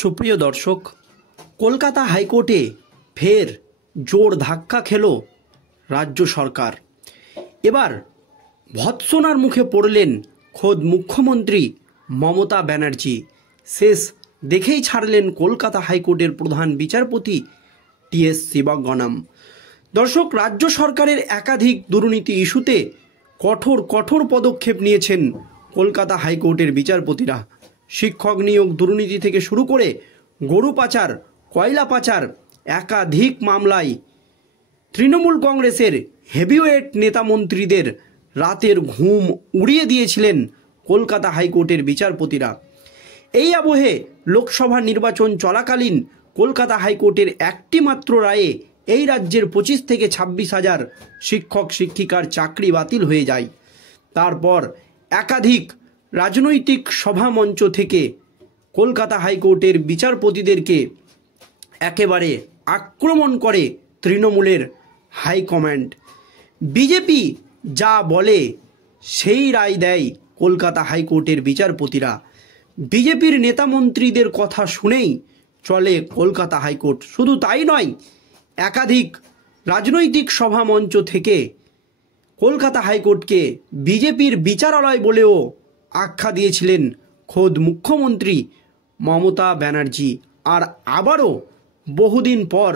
সুপ্রিয় দর্শক, কলকাতা হাইকোর্টে ফের জোর ধাক্কা খেল রাজ্য সরকার। এবার ভৎসনার মুখে পড়লেন খোদ মুখ্যমন্ত্রী মমতা ব্যানার্জি। শেষ দেখেই ছাড়লেন কলকাতা হাইকোর্টের প্রধান বিচারপতি টি.এস. শিবজ্ঞানম। দর্শক, রাজ্য সরকারের একাধিক দুর্নীতি ইস্যুতে কঠোর পদক্ষেপ নিয়েছেন কলকাতা হাইকোর্টের বিচারপতিরা। শিক্ষক নিয়োগ দুর্নীতি থেকে শুরু করে গরু পাচার, কয়লা পাচার, একাধিক মামলায় তৃণমূল কংগ্রেসের হেভিওয়েট নেতামন্ত্রীদের রাতের ঘুম উড়িয়ে দিয়েছিলেন কলকাতা হাইকোর্টের বিচারপতিরা। এই আবহে লোকসভা নির্বাচন চলাকালীন কলকাতা হাইকোর্টের একটি মাত্র রায়ে এই রাজ্যের 25 থেকে 26,000 শিক্ষক শিক্ষিকার চাকরি বাতিল হয়ে যায়। তারপর একাধিক রাজনৈতিক সভামঞ্চ থেকে কলকাতা হাইকোর্টের বিচারপতিদেরকে একেবারে আক্রমণ করে তৃণমূলের হাইকমান্ড। বিজেপি যা বলে সেই রায় দেয় কলকাতা হাইকোর্টের বিচারপতিরা। বিজেপির নেতামন্ত্রীদের কথা শুনেই চলে কলকাতা হাইকোর্ট। শুধু তাই নয়, একাধিক রাজনৈতিক সভামঞ্চ থেকে কলকাতা হাইকোর্টকে বিজেপির বিচারালয় বলেও আখ্যা দিয়েছিলেন খোদ মুখ্যমন্ত্রী মমতা ব্যানার্জি। আর আবারও বহুদিন পর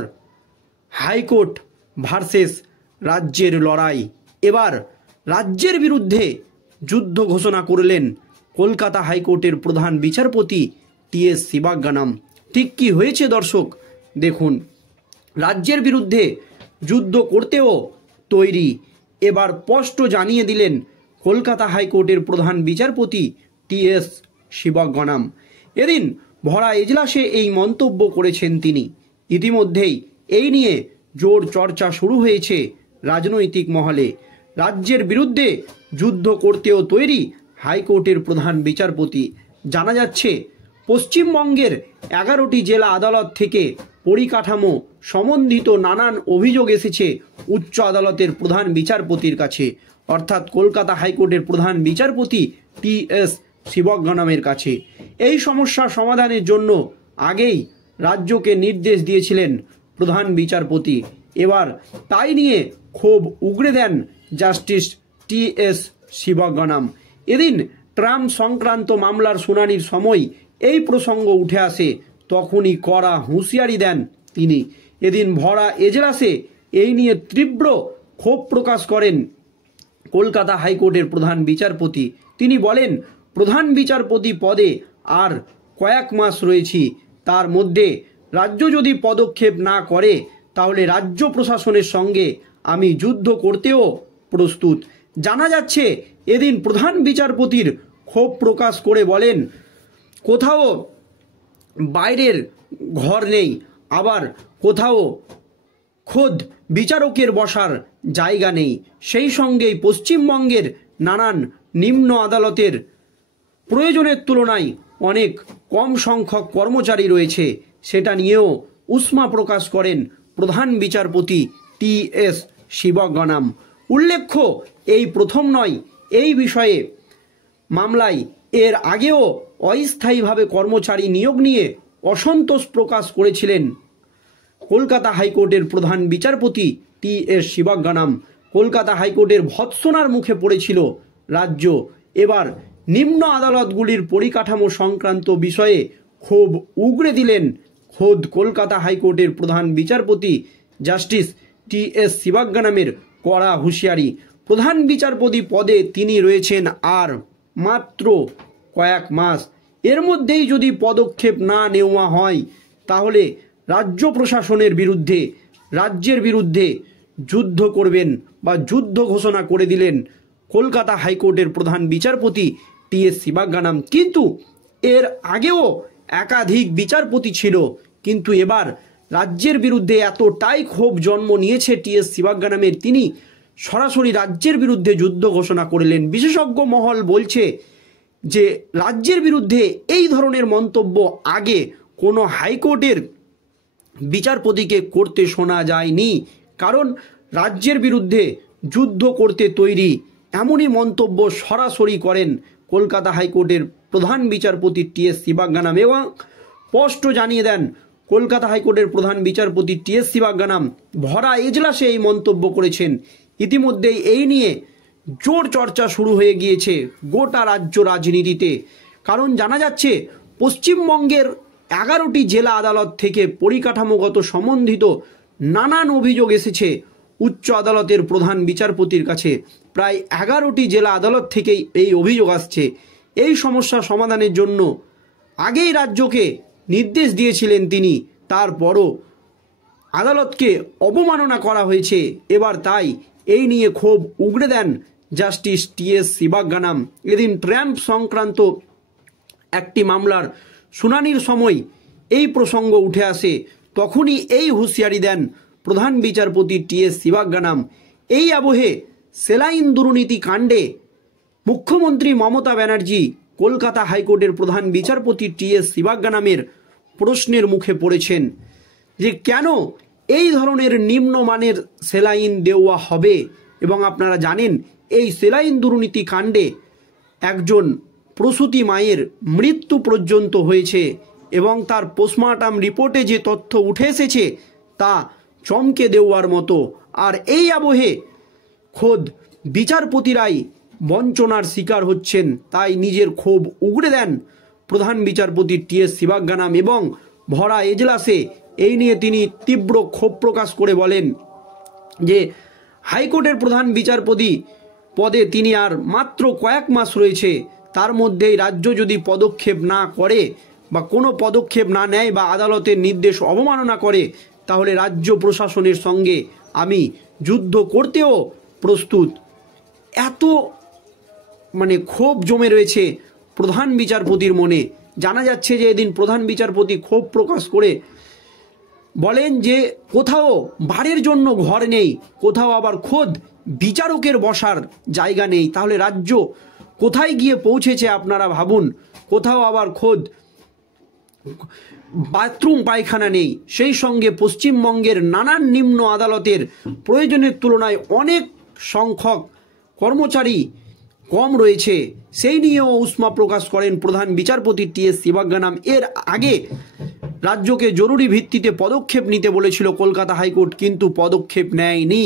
হাইকোর্ট ভার্সেস রাজ্যের লড়াই। এবার রাজ্যের বিরুদ্ধে যুদ্ধ ঘোষণা করলেন কলকাতা হাইকোর্টের প্রধান বিচারপতি টি.এস. শিবজ্ঞানম। ঠিক কী হয়েছে দর্শক দেখুন। রাজ্যের বিরুদ্ধে যুদ্ধ করতেও তৈরি, এবার স্পষ্ট জানিয়ে দিলেন কলকাতা হাইকোর্টের প্রধান বিচারপতি টি.এস. শিবজ্ঞানম। এদিন ভরা এজলাসে এই মন্তব্য করেছেন তিনি। ইতিমধ্যেই এই নিয়ে জোর চর্চা শুরু হয়েছে রাজনৈতিক মহলে। রাজ্যের বিরুদ্ধে যুদ্ধ করতেও তৈরি হাইকোর্টের প্রধান বিচারপতি। জানা যাচ্ছে, পশ্চিমবঙ্গের 11টি জেলা আদালত থেকে পরিকাঠামো সম্বন্ধিত নানান অভিযোগ এসেছে উচ্চ আদালতের প্রধান বিচারপতির কাছে, অর্থাৎ কলকাতা হাইকোর্টের প্রধান বিচারপতি টি.এস. শিবজ্ঞানমের কাছে। এই সমস্যা সমাধানের জন্য আগেই রাজ্যকে নির্দেশ দিয়েছিলেন প্রধান বিচারপতি। এবার তাই নিয়ে ক্ষোভ উগরে দেন জাস্টিস টি.এস. শিবজ্ঞানম। এদিন ট্রাম্প সংক্রান্ত মামলার শুনানির সময় এই প্রসঙ্গ উঠে আসে, তখনই কড়া হুঁশিয়ারি দেন তিনি। এদিন ভরা এজলাসে এই নিয়ে তীব্র ক্ষোভ প্রকাশ করেন কলকাতা হাইকোর্টের প্রধান বিচারপতি। তিনি বলেন, প্রধান বিচারপতি পদে আর কয়েক মাস রয়েছি, তার মধ্যে রাজ্য যদি পদক্ষেপ না করে তাহলে রাজ্য প্রশাসনের সঙ্গে আমি যুদ্ধ করতেও প্রস্তুত। জানা যাচ্ছে, এদিন প্রধান বিচারপতির ক্ষোভ প্রকাশ করে বলেন, কোথাও বাইরের ঘর নেই, আবার কোথাও খোদ বিচারকের বসার জায়গা নেই। সেই সঙ্গেই পশ্চিমবঙ্গের নানান নিম্ন আদালতের প্রয়োজনের তুলনায় অনেক কম সংখ্যক কর্মচারী রয়েছে, সেটা নিয়েও উষ্মা প্রকাশ করেন প্রধান বিচারপতি টি.এস. শিবজ্ঞানম। উল্লেখ্য, এই প্রথম নয়, এই বিষয়ে মামলায় এর আগেও অস্থায়ীভাবে কর্মচারী নিয়োগ নিয়ে অসন্তোষ প্রকাশ করেছিলেন কলকাতা হাইকোর্টের প্রধান বিচারপতি টি.এস. শিবজ্ঞানম। কলকাতা হাইকোর্টের ভৎসনার মুখে পড়েছিল রাজ্য। এবার নিম্ন আদালতগুলির পরিকাঠামো সংক্রান্ত বিষয়ে ক্ষোভ উগরে দিলেন খোদ কলকাতা হাইকোর্টের প্রধান বিচারপতি জাস্টিস টি.এস. শিবজ্ঞানমের কড়া হুঁশিয়ারি। প্রধান বিচারপতি পদে তিনি রয়েছেন আর মাত্র কয়েক মাস। এর মধ্যেই যদি পদক্ষেপ না নেওয়া হয় তাহলে রাজ্য প্রশাসনের বিরুদ্ধে, রাজ্যের বিরুদ্ধে যুদ্ধ করবেন বা যুদ্ধ ঘোষণা করে দিলেন কলকাতা হাইকোর্টের প্রধান বিচারপতি টি.এস. শিবজ্ঞানম। কিন্তু এর আগেও একাধিক বিচারপতি ছিল, কিন্তু এবার রাজ্যের বিরুদ্ধে এতটাই ক্ষোভ জন্ম নিয়েছে টি.এস. শিবজ্ঞানমের, তিনি সরাসরি রাজ্যের বিরুদ্ধে যুদ্ধ ঘোষণা করলেন। বিশেষজ্ঞ মহল বলছে যে রাজ্যের বিরুদ্ধে এই ধরনের মন্তব্য আগে কোনো হাইকোর্টের বিচারপতিকে করতে শোনা যায়নি, কারণ রাজ্যের বিরুদ্ধে যুদ্ধ করতে তৈরি এমনই মন্তব্য সরাসরি করেন কলকাতা হাইকোর্টের প্রধান বিচারপতি টি.এস. শিবজ্ঞানম। এবং স্পষ্ট জানিয়ে দেন কলকাতা হাইকোর্টের প্রধান বিচারপতি টি.এস. শিবাজ্ঞানাম। ভরা এজলাসে এই মন্তব্য করেছেন। ইতিমধ্যেই এই নিয়ে জোর চর্চা শুরু হয়ে গিয়েছে গোটা রাজ্য রাজনীতিতে। কারণ জানা যাচ্ছে পশ্চিমবঙ্গের 11টি জেলা আদালত থেকে পরিকাঠামোগত সম্বন্ধিত নানান অভিযোগ এসেছে উচ্চ আদালতের প্রধান বিচারপতির কাছে। প্রায় 11টি জেলা আদালত থেকেই এই অভিযোগ আসছে। এই সমস্যা সমাধানের জন্য আগেই রাজ্যকে নির্দেশ দিয়েছিলেন তিনি, তারপরও আদালতকে অবমাননা করা হয়েছে। এবার তাই এই নিয়ে ক্ষোভ উগড়ে দেন জাস্টিস টি.এস. শিবাজ্ঞানাম। এদিন ট্রাম্প সংক্রান্ত একটি মামলার শুনানির সময় এই প্রসঙ্গ উঠে আসে। তখনই এই হুঁশিয়ারি দেন প্রধান বিচারপতি টি.এস. শিবাজ্ঞানাম। এই আবহে সেলাইন দুর্নীতি কাণ্ডে মুখ্যমন্ত্রী মমতা ব্যানার্জি কলকাতা হাইকোর্টের প্রধান বিচারপতি টি.এস. শিবাজ্ঞানামের প্রশ্নের মুখে পড়েছেন যে কেন এই ধরনের নিম্নমানের সেলাইন দেওয়া হবে। এবং আপনারা জানেন এই সেলাইন দুর্নীতি কাণ্ডে একজন প্রসূতি মায়ের মৃত্যু পর্যন্ত হয়েছে এবং তার পোস্টমর্টম রিপোর্টে যে তথ্য উঠে এসেছে তা চমকে দেওয়ার মতো। আর এই আবহে খোদ বিচারপতিরাই বঞ্চনার শিকার হচ্ছেন। তাই নিজের ক্ষোভ উগড়ে দেন প্রধান বিচারপতি টি.এস. শিবাজ্ঞানাম এবং ভরা এজলাসে এই নিয়ে তিনি তীব্র ক্ষোভ প্রকাশ করে বলেন যে হাইকোর্টের প্রধান বিচারপতি পদে তিনি আর মাত্র কয়েক মাস রয়েছে, তার মধ্যেই রাজ্য যদি পদক্ষেপ না করে বা কোনো পদক্ষেপ না নেয় বা আদালতের নির্দেশ অবমাননা করে তাহলে রাজ্য প্রশাসনের সঙ্গে আমি যুদ্ধ করতেও প্রস্তুত। এত ক্ষোভ জমে রয়েছে প্রধান বিচারপতির মনে। জানা যাচ্ছে যে এদিন প্রধান বিচারপতি ক্ষোভ প্রকাশ করে বলেন যে কোথাও বাড়ির জন্য ঘর নেই, কোথাও আবার খোদ বিচারকের বসার জায়গা নেই। তাহলে রাজ্য কোথায় গিয়ে পৌঁছেছে আপনারা ভাবুন। কোথাও আবার খোদ বাথরুম পায়খানা নেই। সেই সঙ্গে পশ্চিমবঙ্গের নানান নিম্ন আদালতের প্রয়োজনের তুলনায় অনেক সংখ্যক কর্মচারী কম রয়েছে, সেই নিয়েও উষ্মা প্রকাশ করেন প্রধান বিচারপতি টি.এস. শিবাজ্ঞানাম। এর আগে রাজ্যকে জরুরি ভিত্তিতে পদক্ষেপ নিতে বলেছিল কলকাতা হাইকোর্ট, কিন্তু পদক্ষেপ নেয়নি।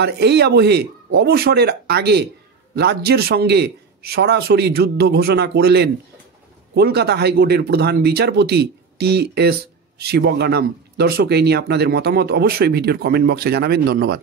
আর এই আবহে অবসরের আগে রাজ্যের সঙ্গে সরাসরি যুদ্ধ ঘোষণা করলেন কলকাতা হাইকোর্টের প্রধান বিচারপতি টি.এস. শিবাজ্ঞানাম। দর্শক, এই নিয়ে আপনাদের মতামত অবশ্যই ভিডিওর কমেন্ট বক্সে জানাবেন। ধন্যবাদ।